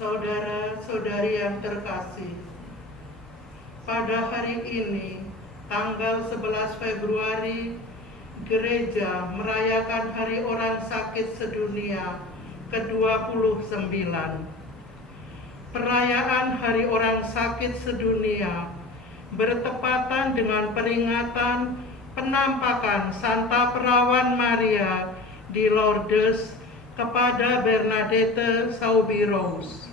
Saudara-saudari yang terkasih, pada hari ini, tanggal 11 Februari, gereja merayakan Hari Orang Sakit Sedunia ke-29. Perayaan Hari Orang Sakit Sedunia bertepatan dengan peringatan penampakan Santa Perawan Maria di Lourdes kepada Bernadette Soubirous.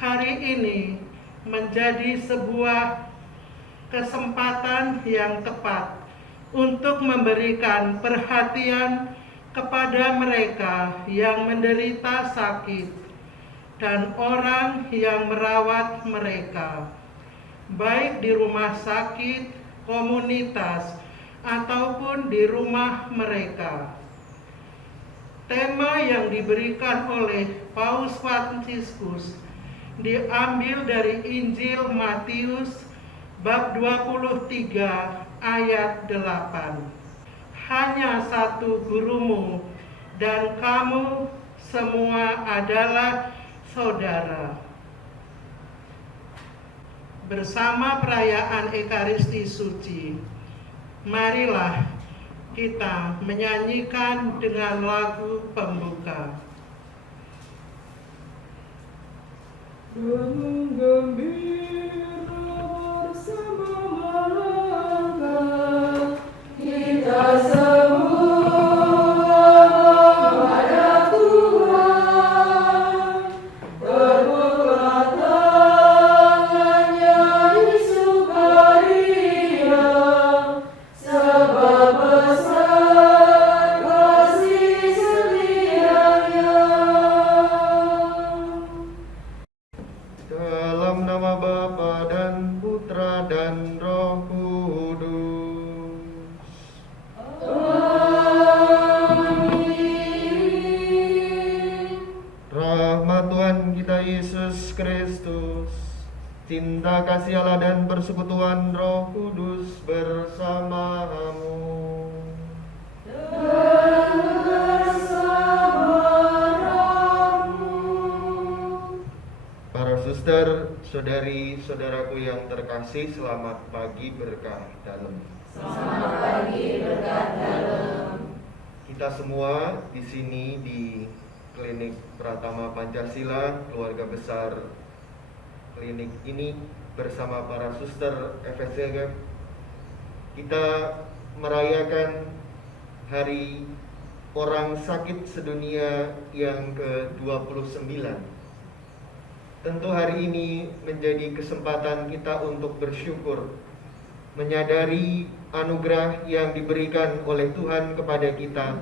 Hari ini menjadi sebuah kesempatan yang tepat untuk memberikan perhatian kepada mereka yang menderita sakit dan orang yang merawat mereka, baik di rumah sakit, komunitas, ataupun di rumah mereka. Tema yang diberikan oleh Paus Fransiskus diambil dari Injil Matius bab 23 ayat 8. Hanya satu gurumu dan kamu semua adalah saudara. Bersama perayaan Ekaristi Suci, marilah kita menyanyikan dengan lagu pembuka. Dengan gembira bersama melangkah, kita semua menghadap Tuhan. Berpeganglah tangannya di sukaria, sebab besar kasih setianya. Dalam nama Bapa dan Putra dan Roh Kudus. Amin. Rahmat Tuhan kita Yesus Kristus, cinta kasih Allah dan persekutuan Roh Kudus bersamamu. Dan bersamamu. Para suster, saudari-saudaraku yang terkasih, selamat pagi berkah dalam. Selamat pagi berkat dalam. Kita semua di sini di Klinik Pratama Pancasila, keluarga besar klinik ini bersama para suster FSCG, kita merayakan Hari Orang Sakit Sedunia yang ke-29. Tentu hari ini menjadi kesempatan kita untuk bersyukur, menyadari anugerah yang diberikan oleh Tuhan kepada kita,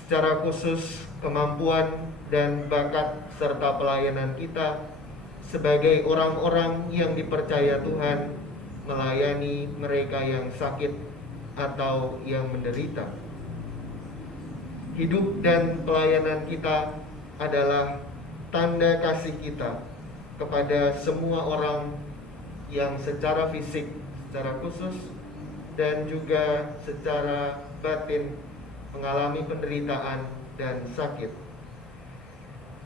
secara khusus kemampuan dan bakat serta pelayanan kita sebagai orang-orang yang dipercaya Tuhan melayani mereka yang sakit atau yang menderita. Hidup dan pelayanan kita adalah tanda kasih kita kepada semua orang yang secara fisik, secara khusus, dan juga secara batin mengalami penderitaan dan sakit.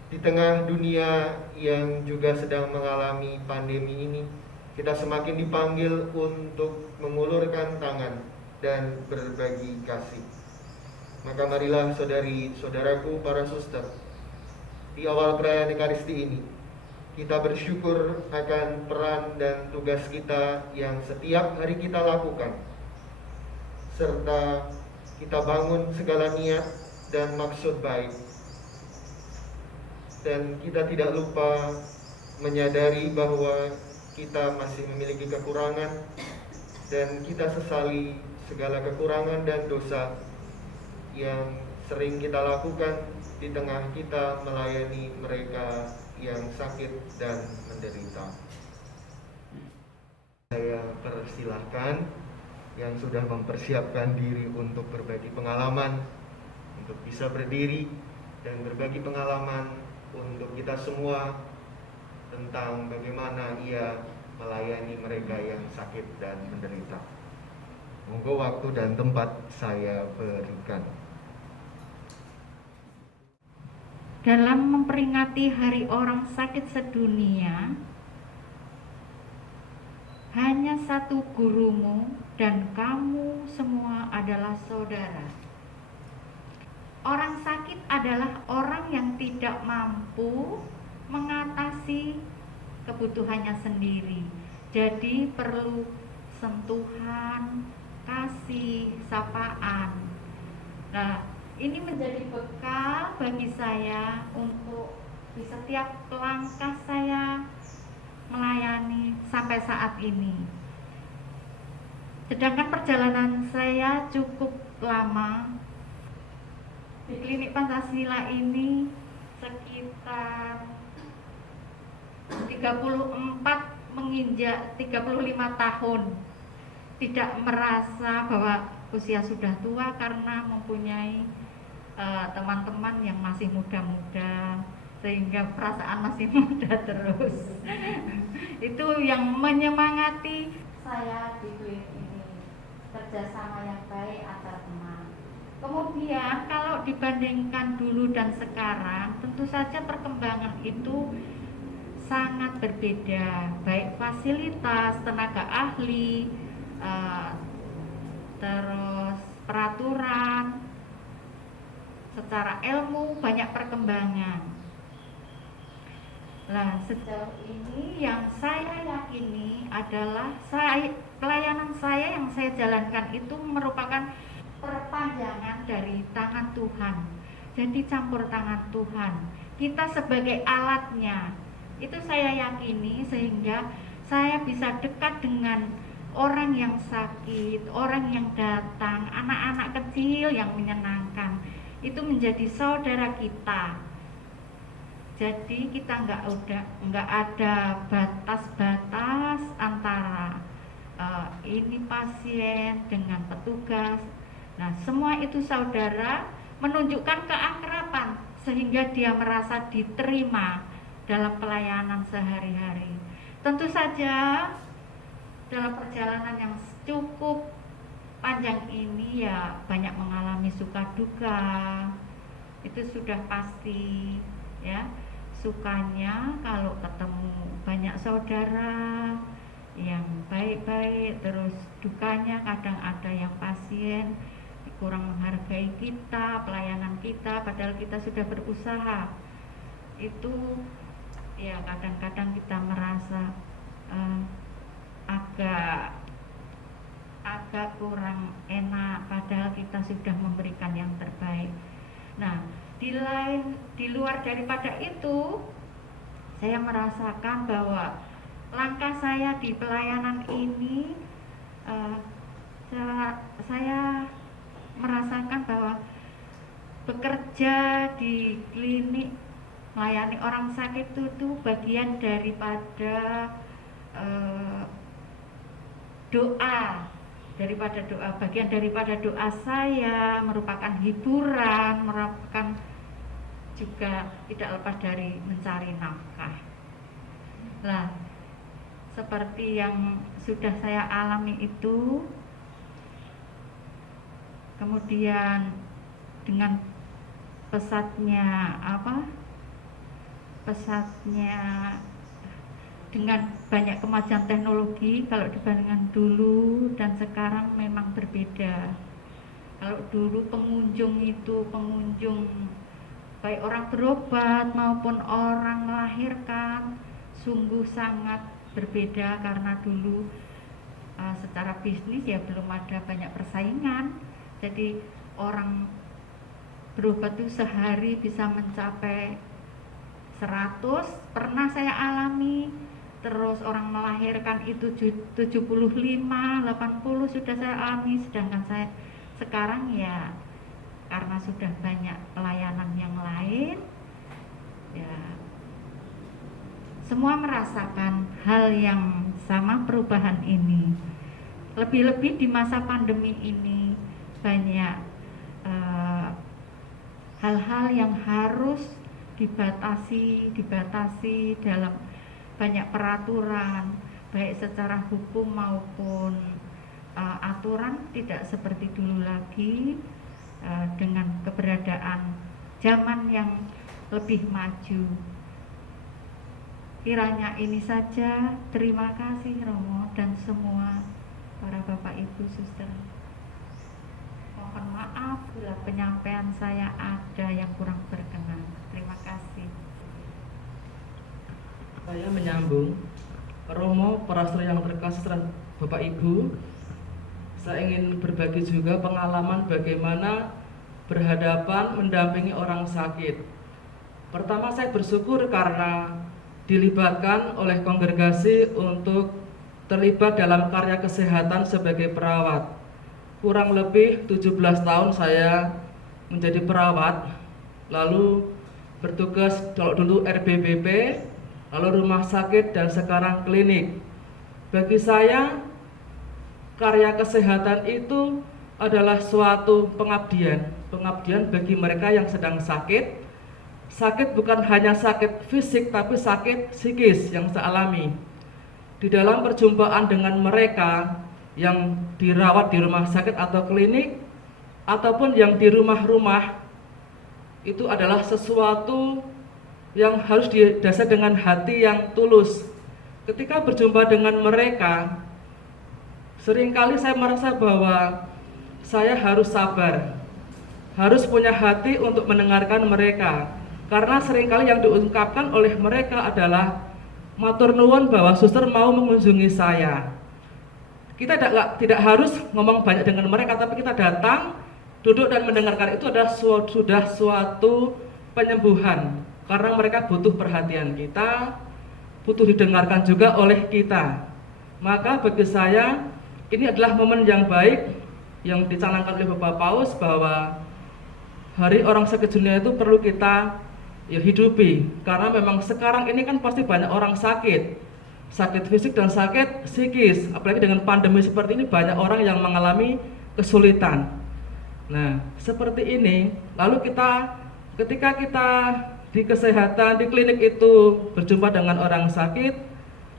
Di tengah dunia yang juga sedang mengalami pandemi ini, kita semakin dipanggil untuk mengulurkan tangan dan berbagi kasih. Maka marilah saudari-saudaraku para suster, di awal perayaan Ekaristi ini, kita bersyukur akan peran dan tugas kita yang setiap hari kita lakukan, serta kita bangun segala niat dan maksud baik. Dan kita tidak lupa menyadari bahwa kita masih memiliki kekurangan, dan kita sesali segala kekurangan dan dosa yang sering kita lakukan di tengah kita melayani mereka yang sakit dan menderita. Saya persilahkan yang sudah mempersiapkan diri untuk berbagi pengalaman, untuk bisa berdiri dan berbagi pengalaman untuk kita semua tentang bagaimana ia melayani mereka yang sakit dan menderita. Monggo waktu dan tempat saya berikan. dalam memperingati Hari Orang Sakit Sedunia, hanya satu gurumu dan kamu semua adalah saudara. Orang sakit adalah orang yang tidak mampu mengatasi kebutuhannya sendiri. Jadi perlu sentuhan, kasih, sapaan. Nah, ini menjadi bekal bagi saya untuk di setiap langkah saya melayani sampai saat ini. Sedangkan perjalanan saya cukup lama di Klinik Pancasila ini sekitar 34 menginjak 35 tahun. Tidak merasa bahwa usia sudah tua karena mempunyai teman-teman yang masih muda-muda, sehingga perasaan masih muda terus. Itu yang menyemangati saya di klinik ini, kerjasama yang baik antar teman. Kemudian kalau dibandingkan dulu dan sekarang, tentu saja perkembangan itu sangat berbeda, baik fasilitas, tenaga ahli, terus peraturan, secara ilmu banyak perkembangan. Nah, sejauh ini yang saya yakini adalah pelayanan saya yang saya jalankan itu merupakan perpanjangan dari tangan Tuhan. Jadi campur tangan Tuhan. Kita sebagai alatnya. Itu saya yakini, sehingga saya bisa dekat dengan orang yang sakit, orang yang datang, anak-anak kecil yang menyenangkan. Itu menjadi saudara kita. Jadi kita nggak ada batas-batas antara ini pasien dengan petugas. Nah, semua itu saudara, menunjukkan keakraban sehingga dia merasa diterima dalam pelayanan sehari-hari. Tentu saja dalam perjalanan yang cukup panjang ini ya banyak mengalami suka duka. Itu sudah pasti ya. Sukanya kalau ketemu banyak saudara yang baik-baik, terus dukanya kadang ada yang pasien kurang menghargai kita, pelayanan kita, padahal kita sudah berusaha. Itu ya kadang-kadang kita merasa agak kurang enak, padahal kita sudah memberikan yang terbaik. Nah, di luar daripada itu, saya merasakan bahwa langkah saya di pelayanan ini, saya merasakan bahwa bekerja di klinik melayani orang sakit itu bagian daripada bagian daripada doa saya, merupakan hiburan, merupakan juga tidak lepas dari mencari nafkah. Nah, seperti yang sudah saya alami itu, kemudian dengan pesatnya dengan banyak kemajuan teknologi, kalau dibandingkan dulu dan sekarang memang berbeda. Kalau dulu pengunjung baik orang berobat maupun orang melahirkan sungguh sangat berbeda, karena dulu secara bisnis ya belum ada banyak persaingan. Jadi orang berobat itu sehari bisa mencapai 100, pernah saya alami. Terus orang melahirkan itu 75, 80 sudah saya alami. Sedangkan saya sekarang ya karena sudah banyak pelayanan yang lain, ya semua merasakan hal yang sama, perubahan ini. Lebih-lebih di masa pandemi ini banyak hal-hal yang harus dibatasi dalam banyak peraturan, baik secara hukum maupun aturan tidak seperti dulu lagi, dengan keberadaan zaman yang lebih maju. Kiranya ini saja. Terima kasih Romo dan semua para Bapak Ibu Suster. Mohon maaf bila penyampaian saya ada yang kurang berkenan. Terima kasih. Saya menyambung, Romo, para saudara yang terkasih dan Bapak Ibu, saya ingin berbagi juga pengalaman bagaimana berhadapan mendampingi orang sakit. Pertama, saya bersyukur karena dilibatkan oleh kongregasi untuk terlibat dalam karya kesehatan sebagai perawat. Kurang lebih 17 tahun saya menjadi perawat, lalu bertugas kalau dulu RBBP, lalu rumah sakit, dan sekarang klinik. Bagi saya, karya kesehatan itu adalah suatu pengabdian bagi mereka yang sedang sakit. Sakit bukan hanya sakit fisik, tapi sakit psikis yang saya alami. Di dalam perjumpaan dengan mereka yang dirawat di rumah sakit atau klinik, ataupun yang di rumah-rumah, itu adalah sesuatu yang harus didasari dengan hati yang tulus. Ketika berjumpa dengan mereka, seringkali saya merasa bahwa saya harus sabar, harus punya hati untuk mendengarkan mereka, karena seringkali yang diungkapkan oleh mereka adalah matur nuwun bahwa suster mau mengunjungi saya. Kita tidak harus ngomong banyak dengan mereka, tapi kita datang, duduk dan mendengarkan, itu adalah sudah suatu penyembuhan. Karena mereka butuh perhatian kita, butuh didengarkan juga oleh kita. Maka bagi saya, ini adalah momen yang baik yang dicanangkan oleh Bapak Paus bahwa Hari Orang Sakit Dunia itu perlu kita hidupi. Karena memang sekarang ini kan pasti banyak orang sakit fisik dan sakit psikis. Apalagi dengan pandemi seperti ini, banyak orang yang mengalami kesulitan. Nah, seperti ini, lalu ketika kita di kesehatan, di klinik itu berjumpa dengan orang sakit,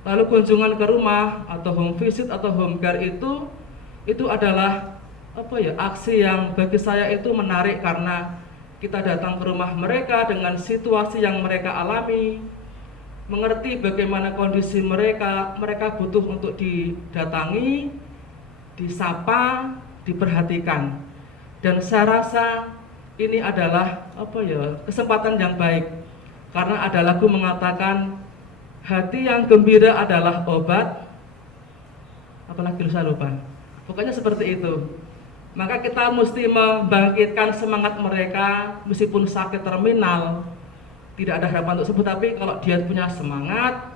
lalu kunjungan ke rumah atau home visit atau home care itu adalah aksi yang bagi saya itu menarik, karena kita datang ke rumah mereka dengan situasi yang mereka alami, mengerti bagaimana kondisi mereka butuh untuk didatangi, disapa, diperhatikan. Dan saya rasa ini adalah kesempatan yang baik, karena ada lagu mengatakan hati yang gembira adalah obat, apalagi saya lupa, pokoknya seperti itu. Maka kita mesti membangkitkan semangat mereka, meskipun sakit terminal, tidak ada harapan untuk sembuh, tapi kalau dia punya semangat,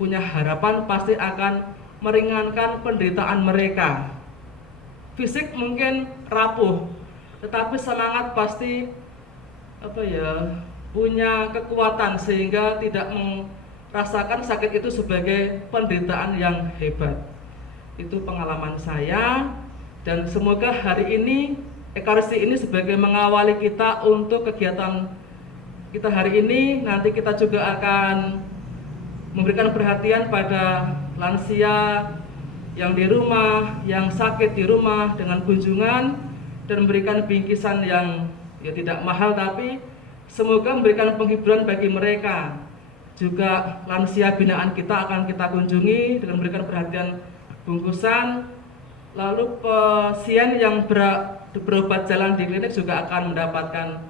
punya harapan, pasti akan meringankan penderitaan mereka. Fisik mungkin rapuh, tetapi semangat pasti punya kekuatan sehingga tidak merasakan sakit itu sebagai penderitaan yang hebat. Itu pengalaman saya, dan semoga hari ini Ekaristi ini sebagai mengawali kita untuk kegiatan kita hari ini. Nanti kita juga akan memberikan perhatian pada lansia yang di rumah, yang sakit di rumah dengan kunjungan, dan memberikan bingkisan yang tidak mahal, tapi semoga memberikan penghiburan bagi mereka. Juga lansia binaan kita akan kita kunjungi dengan memberikan perhatian bungkusan. Lalu pasien yang berobat jalan di klinik juga akan mendapatkan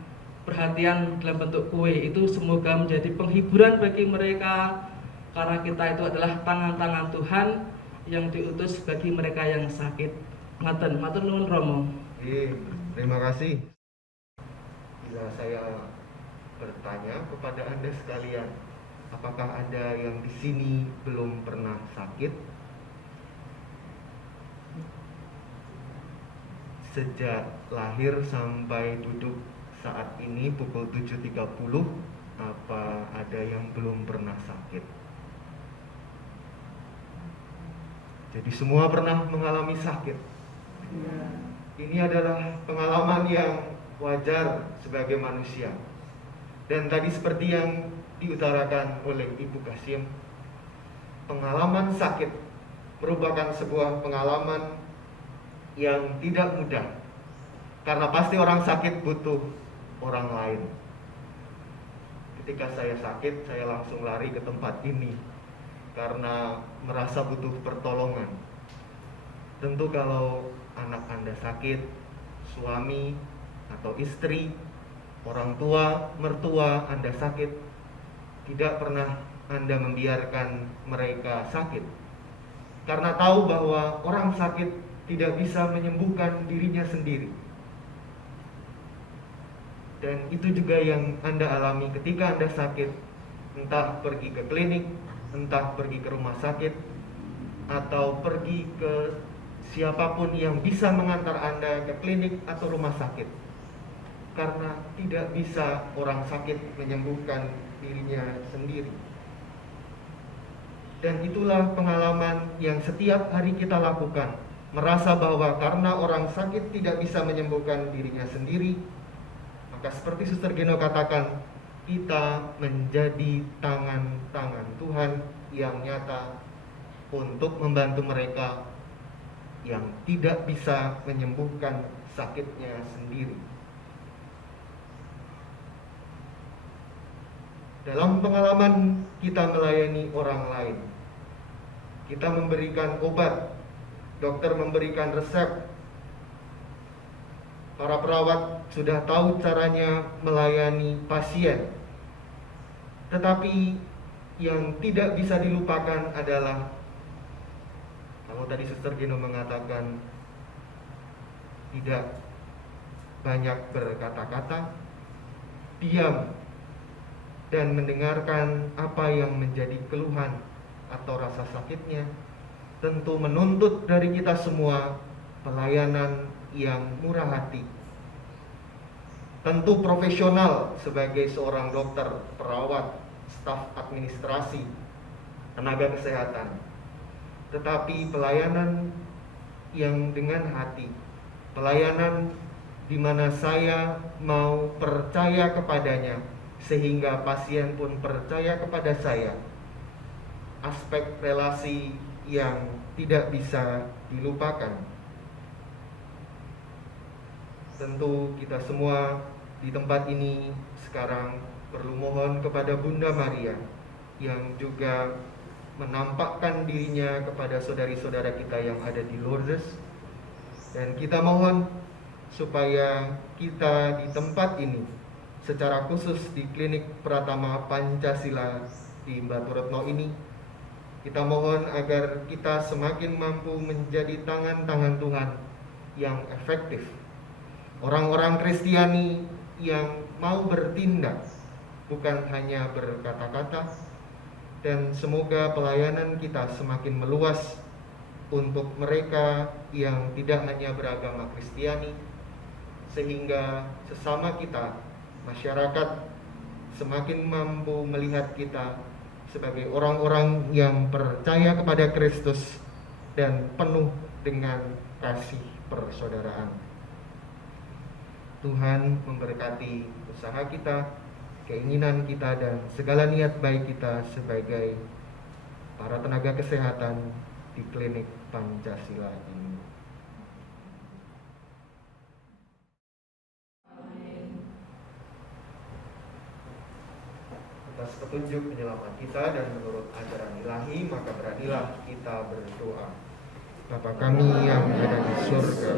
perhatian dalam bentuk kue. Itu semoga menjadi penghiburan bagi mereka, karena kita itu adalah tangan-tangan Tuhan yang diutus bagi mereka yang sakit. Matur nuwun Romo. Terima kasih. Bila saya bertanya kepada Anda sekalian, apakah ada yang di sini belum pernah sakit? Sejak lahir sampai duduk saat ini pukul 7.30, apa ada yang belum pernah sakit? Jadi semua pernah mengalami sakit. Ini adalah pengalaman yang wajar sebagai manusia. Dan tadi seperti yang diutarakan oleh Ibu Kasim, pengalaman sakit merupakan sebuah pengalaman yang tidak mudah, karena pasti orang sakit butuh orang lain. ketika saya sakit, saya langsung lari ke tempat ini karena merasa butuh pertolongan. Tentu kalau anak Anda sakit, suami atau istri, orang tua, mertua Anda sakit, tidak pernah Anda membiarkan mereka sakit. Karena tahu bahwa orang sakit tidak bisa menyembuhkan dirinya sendiri. Dan itu juga yang Anda alami ketika Anda sakit, entah pergi ke klinik, entah pergi ke rumah sakit, atau pergi ke siapapun yang bisa mengantar Anda ke klinik atau rumah sakit. Karena tidak bisa orang sakit menyembuhkan dirinya sendiri. Dan itulah pengalaman yang setiap hari kita lakukan. Merasa bahwa karena orang sakit tidak bisa menyembuhkan dirinya sendiri, maka seperti Suster Geno katakan, kita menjadi tangan-tangan Tuhan yang nyata untuk membantu mereka yang tidak bisa menyembuhkan sakitnya sendiri. Dalam pengalaman kita melayani orang lain, kita memberikan obat, dokter memberikan resep, para perawat sudah tahu caranya melayani pasien. Tetapi yang tidak bisa dilupakan adalah, kalau tadi Suster Geno mengatakan tidak banyak berkata-kata, diam dan mendengarkan apa yang menjadi keluhan atau rasa sakitnya, tentu menuntut dari kita semua pelayanan yang murah hati. Tentu profesional sebagai seorang dokter, perawat, staf administrasi, tenaga kesehatan. Tetapi pelayanan yang dengan hati, pelayanan di mana saya mau percaya kepadanya sehingga pasien pun percaya kepada saya. Aspek relasi yang tidak bisa dilupakan. Tentu kita semua di tempat ini sekarang perlu mohon kepada Bunda Maria yang juga menampakkan dirinya kepada saudari-saudara kita yang ada di Lourdes. Dan kita mohon supaya kita di tempat ini, secara khusus di Klinik Pratama Pancasila di Batu Retno ini, kita mohon agar kita semakin mampu menjadi tangan-tangan Tuhan yang efektif. Orang-orang Kristiani yang mau bertindak, bukan hanya berkata-kata. Dan semoga pelayanan kita semakin meluas untuk mereka yang tidak hanya beragama Kristiani, sehingga sesama kita, masyarakat, semakin mampu melihat kita sebagai orang-orang yang percaya kepada Kristus dan penuh dengan kasih persaudaraan. Tuhan memberkati usaha kita, keinginan kita, dan segala niat baik kita sebagai para tenaga kesehatan di Klinik Pancasila ini. Atas petunjuk penyelamat kita dan menurut ajaran ilahi, maka beranilah kita berdoa. Bapa kami yang ada di surga,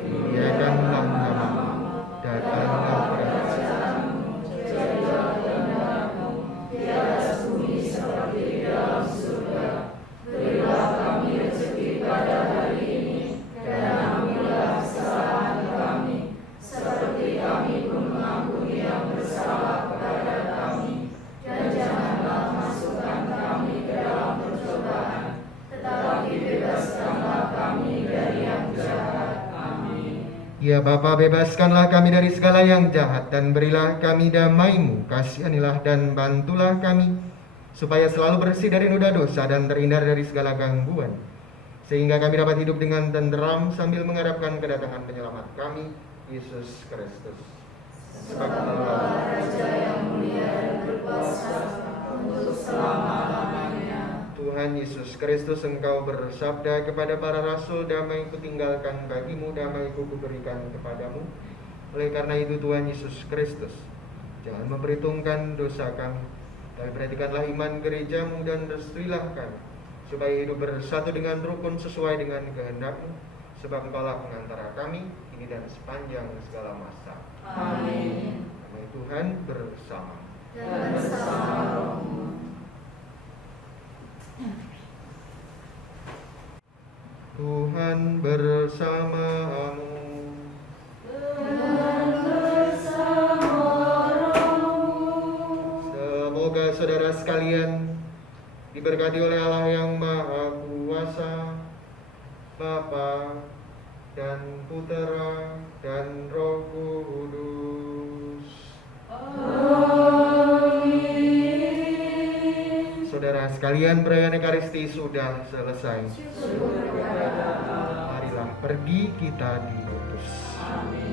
dimuliakanlah namamu, datanglah kerajaanmu, jadilah kehendakmu di atas bumi seperti di dalam surga. Berilah kami rezeki pada hari ini, dan ampunilah kesalahan kami, seperti kami pun mengampuni yang bersalah kepada kami. Dan janganlah masukkan kami ke dalam percobaan, tetapi bebaskanlah kami dari yang jahat. Amin. Ya Bapa, bebaskanlah kami dari segala yang jahat, dan berilah kami damai-Mu. Kasihanilah dan bantulah kami, supaya selalu bersih dari noda dosa dan terhindar dari segala gangguan, sehingga kami dapat hidup dengan tenteram sambil mengharapkan kedatangan penyelamat kami, Yesus Kristus. Sebab-Allah Raja yang mulia dan berkuasa untuk selama-lamanya. Tuhan Yesus Kristus, Engkau bersabda kepada para rasul, damai kutinggalkan bagimu, damai ku kuberikan kepadamu. Oleh karena itu Tuhan Yesus Kristus, Jangan memperhitungkan dosa kami, tapi perhatikanlah iman gerejamu dan restuilah kami, supaya hidup bersatu dengan rukun sesuai dengan kehendak-Mu, sebab Engkaulah pengantara kami, ini dan sepanjang segala masa. Amin. Damai Tuhan bersama. Dan bersama rohmu. Tuhan bersamamu. Dan bersama rohmu. Semoga saudara sekalian diberkati oleh Allah yang Maha Kuasa, Bapa dan Putera dan Roh Kudus. Amin. Saudara sekalian, perayaan Ekaristi sudah selesai. Marilah pergi kita diutus. Amin.